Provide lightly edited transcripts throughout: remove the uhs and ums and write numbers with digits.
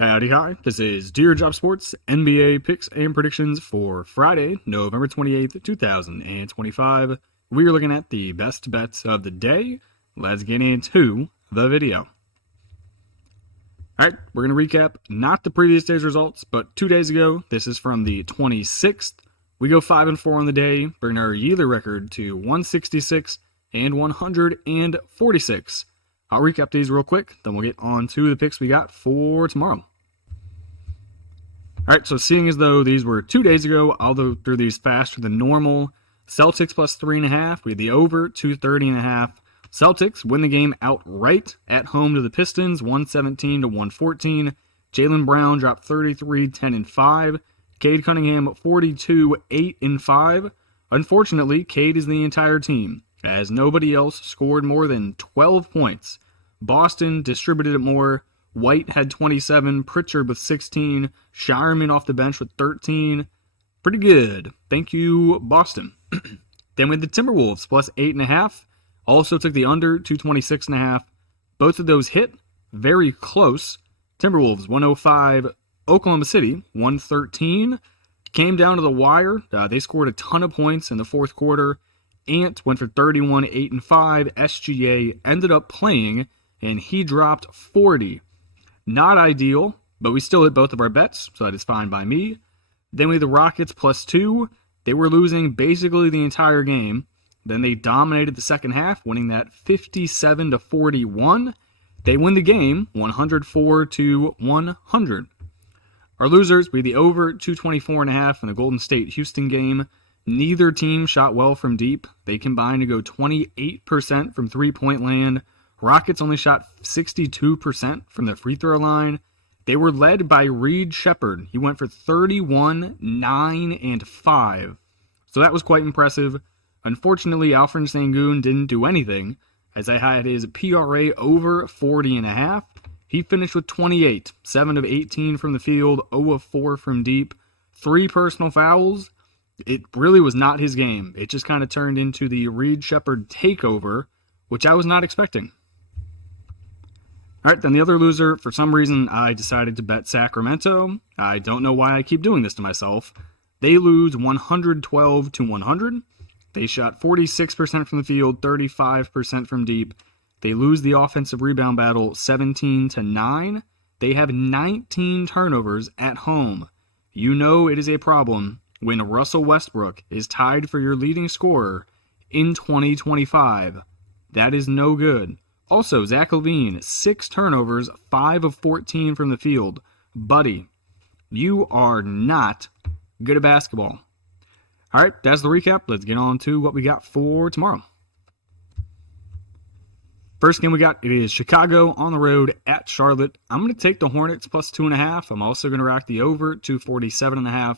Howdy, hi. This is Dear Job Sports NBA picks and predictions for Friday, November 28th, 2025. We are looking at the best bets of the day. Let's get into the video. Alright, we're going to recap not the previous day's results, but 2 days ago. This is from the 26th. We go 5-4 on the day, bringing our yearly record to 166 and 146. I'll recap these real quick, then we'll get on to the picks we got for tomorrow. Alright, so seeing as though these were 2 days ago, I'll go through these faster than normal. Celtics plus 3.5. We had the over 230.5. Celtics win the game outright at home to the Pistons, 117 to 114. Jaylen Brown dropped 33, 10 and 5. Cade Cunningham 42, 8 and 5. Unfortunately, Cade is the entire team, as nobody else scored more than 12 points. Boston distributed it more. White had 27, Pritchard with 16, Shireman off the bench with 13. Pretty good. Thank you, Boston. Then we had the Timberwolves plus 8.5. Also took the under, 226.5. Both of those hit. Very close. Timberwolves 105, Oklahoma City 113. Came down to the wire. They scored a ton of points in the fourth quarter. Ant went for 31, 8 and 5. SGA ended up playing, and he dropped 40. Not ideal, but we still hit both of our bets, so that is fine by me. Then we had the Rockets plus 2. They were losing basically the entire game. Then they dominated the second half, winning that 57 to 41. They win the game 104 to 100. Our losers, we had the over 224.5 in the Golden State Houston game. Neither team shot well from deep. They combined to go 28% from three-point land. Rockets only shot 62% from the free throw line. They were led by Reed Shepherd. He went for 31, 9, and 5. So that was quite impressive. Unfortunately, Alfred Sengun didn't do anything, as I had his PRA over 40.5. He finished with 28, 7 of 18 from the field, 0 of 4 from deep, 3 personal fouls. It really was not his game. It just kind of turned into the Reed Shepherd takeover, which I was not expecting. Alright, then the other loser, for some reason, I decided to bet Sacramento. I don't know why I keep doing this to myself. They lose 112 to 100. They shot 46% from the field, 35% from deep. They lose the offensive rebound battle 17 to 9. They have 19 turnovers at home. You know it is a problem when Russell Westbrook is tied for your leading scorer in 2025. That is no good. Also, Zach LaVine, 6 turnovers, 5 of 14 from the field. Buddy, you are not good at basketball. All right, that's the recap. Let's get on to what we got for tomorrow. First game we got, it is Chicago on the road at Charlotte. I'm going to take the Hornets plus 2.5. I'm also going to rack the over, 247.5.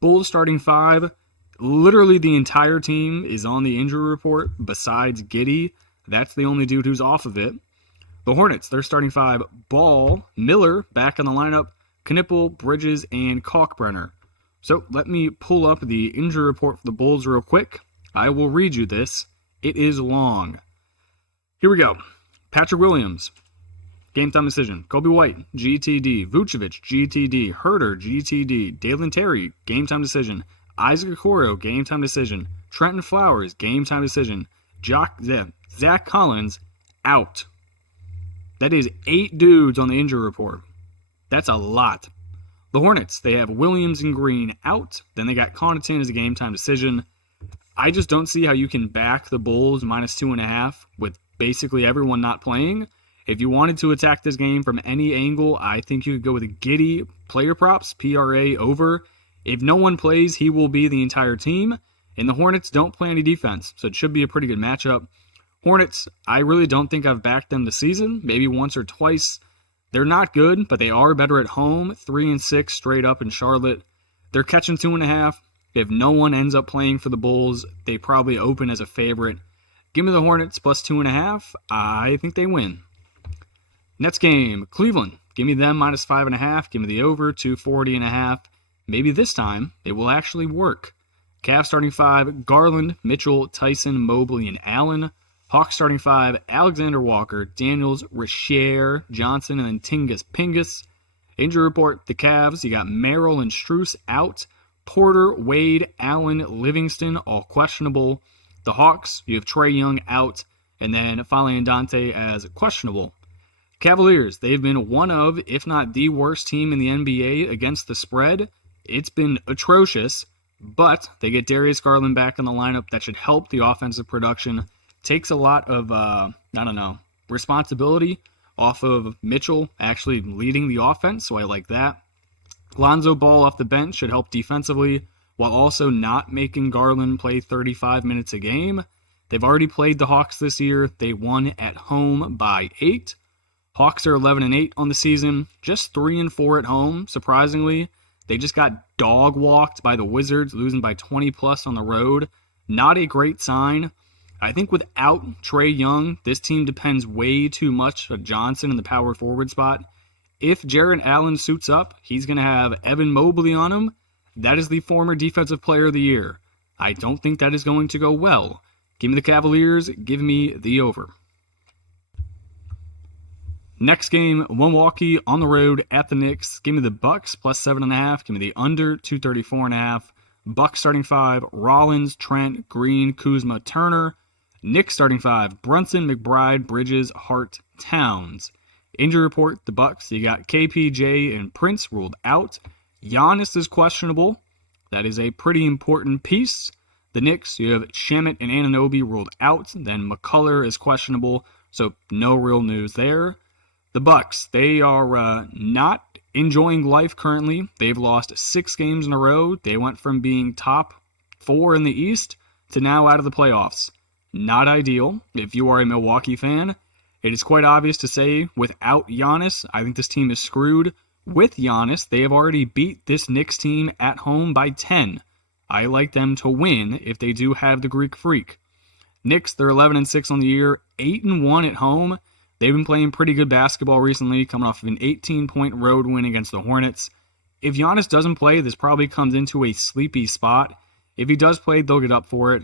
Bulls starting 5. Literally the entire team is on the injury report besides Giddey. That's the only dude who's off of it. The Hornets, they're starting 5. Ball, Miller back in the lineup, Knipple, Bridges, and Kalkbrenner. So let me pull up the injury report for the Bulls real quick. I will read you this. It is long. Here we go. Patrick Williams, game time decision. Kobe White, GTD. Vucevic, GTD. Herter, GTD. Dalen Terry, game time decision. Isaac Okoro, game time decision. Trenton Flowers, game time decision. Zach Collins, out. That is 8 dudes on the injury report. That's a lot. The Hornets, they have Williams and Green out. Then they got Connaughton as a game time decision. I just don't see how you can back the Bulls minus 2.5 with basically everyone not playing. If you wanted to attack this game from any angle, I think you could go with a Giddey player props, PRA over. If no one plays, he will be the entire team. And the Hornets don't play any defense, so it should be a pretty good matchup. Hornets, I really don't think I've backed them this season, maybe once or twice. They're not good, but they are better at home, 3-6 straight up in Charlotte. They're catching 2.5. If no one ends up playing for the Bulls, they probably open as a favorite. Give me the Hornets plus 2.5. I think they win. Next game, Cleveland. Give me them minus 5.5. Give me the over, 240.5. Maybe this time it will actually work. Cavs starting 5, Garland, Mitchell, Tyson, Mobley, and Allen. Hawks starting 5, Alexander Walker, Daniels, Rashier, Johnson, and then Tingus Pingus. Injury report, the Cavs, you got Merrill and Strus out. Porter, Wade, Allen, Livingston, all questionable. The Hawks, you have Trae Young out, and then Fali and Dante as questionable. Cavaliers, they've been one of, if not the worst team in the NBA against the spread. It's been atrocious, but they get Darius Garland back in the lineup. That should help the offensive production. Takes a lot of, responsibility off of Mitchell actually leading the offense, so I like that. Lonzo Ball off the bench should help defensively, while also not making Garland play 35 minutes a game. They've already played the Hawks this year. They won at home by 8. Hawks are 11-8 on the season, just 3-4 at home, surprisingly. They just got dog-walked by the Wizards, losing by 20-plus on the road. Not a great sign. I think without Trae Young, this team depends way too much on Johnson in the power forward spot. If Jarrett Allen suits up, he's going to have Evan Mobley on him. That is the former Defensive Player of the Year. I don't think that is going to go well. Give me the Cavaliers. Give me the over. Next game, Milwaukee on the road at the Knicks. Give me the Bucks plus 7.5. Give me the under 234.5. Bucks starting 5, Rollins, Trent, Green, Kuzma, Turner. Knicks starting 5, Brunson, McBride, Bridges, Hart, Towns. Injury report, the Bucks, you got KPJ and Prince ruled out. Giannis is questionable. That is a pretty important piece. The Knicks, you have Shamet and Anunoby ruled out. Then McCullough is questionable, so no real news there. The Bucks, they are not enjoying life currently. They've lost 6 games in a row. They went from being top 4 in the East to now out of the playoffs. Not ideal if you are a Milwaukee fan. It is quite obvious to say without Giannis, I think this team is screwed. With Giannis, they have already beat this Knicks team at home by 10. I like them to win if they do have the Greek Freak. Knicks, they're 11-6 on the year, 8-1 at home. They've been playing pretty good basketball recently, coming off of an 18-point road win against the Hornets. If Giannis doesn't play, this probably comes into a sleepy spot. If he does play, they'll get up for it.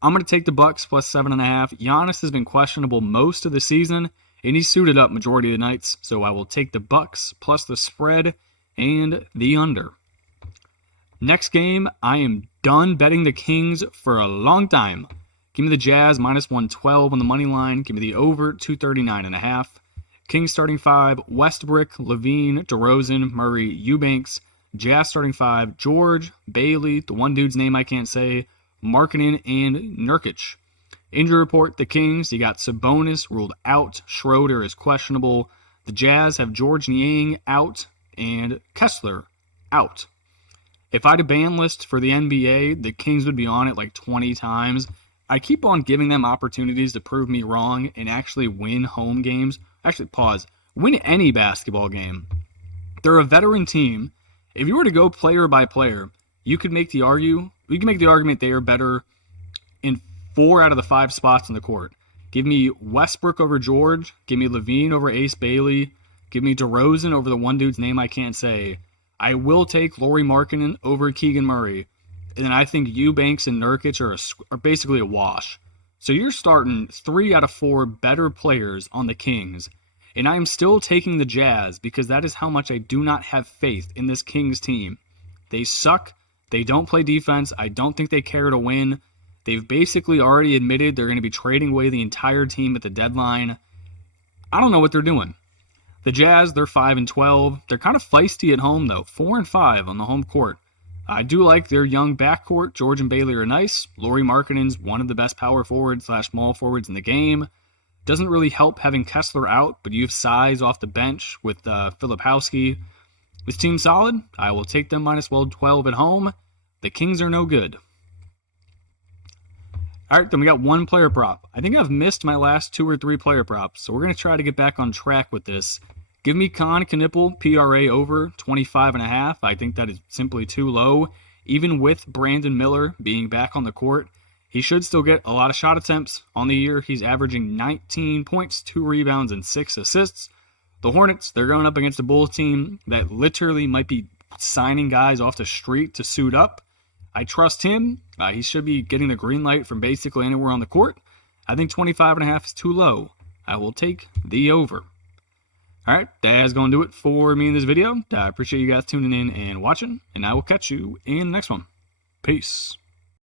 I'm going to take the Bucks plus 7.5. Giannis has been questionable most of the season, and he's suited up majority of the nights, so I will take the Bucks plus the spread and the under. Next game, I am done betting the Kings for a long time. Give me the Jazz minus 112 on the money line. Give me the over 239.5. Kings starting 5, Westbrook, Levine, DeRozan, Murray, Eubanks. Jazz starting 5, George, Bailey, the one dude's name I can't say, Markkanen, and Nurkic. Injury report, the Kings, you got Sabonis ruled out. Schroeder is questionable. The Jazz have George Niang out and Kessler out. If I had a ban list for the NBA, the Kings would be on it like 20 times. I keep on giving them opportunities to prove me wrong and actually win home games. Actually, pause. Win any basketball game. They're a veteran team. If you were to go player by player, you can make the argument they are better in 4 out of the 5 spots in the court. Give me Westbrook over George. Give me Levine over Ace Bailey. Give me DeRozan over the one dude's name I can't say. I will take Lauri Markkanen over Keegan Murray. And then I think Eubanks and Nurkic are basically a wash. So you're starting 3 out of 4 better players on the Kings. And I am still taking the Jazz because that is how much I do not have faith in this Kings team. They suck. They don't play defense. I don't think they care to win. They've basically already admitted they're going to be trading away the entire team at the deadline. I don't know what they're doing. The Jazz, they're 5-12. They're kind of feisty at home, though. 4-5 on the home court. I do like their young backcourt. George and Bailey are nice. Lauri Markkanen's one of the best power forwards / small forwards in the game. Doesn't really help having Kessler out, but you have size off the bench with Filipowski. This team's solid. I will take them minus 12 at home. The Kings are no good. All right, then we got one player prop. I think I've missed my last 2 or 3 player props, so we're going to try to get back on track with this. Give me Con Knipple, PRA over 25.5. I think that is simply too low. Even with Brandon Miller being back on the court, he should still get a lot of shot attempts. On the year, he's averaging 19 points, 2 rebounds, and 6 assists. The Hornets, they're going up against a Bulls team that literally might be signing guys off the street to suit up. I trust him. He should be getting the green light from basically anywhere on the court. I think 25.5 is too low. I will take the over. All right, that's going to do it for me in this video. I appreciate you guys tuning in and watching, and I will catch you in the next one. Peace.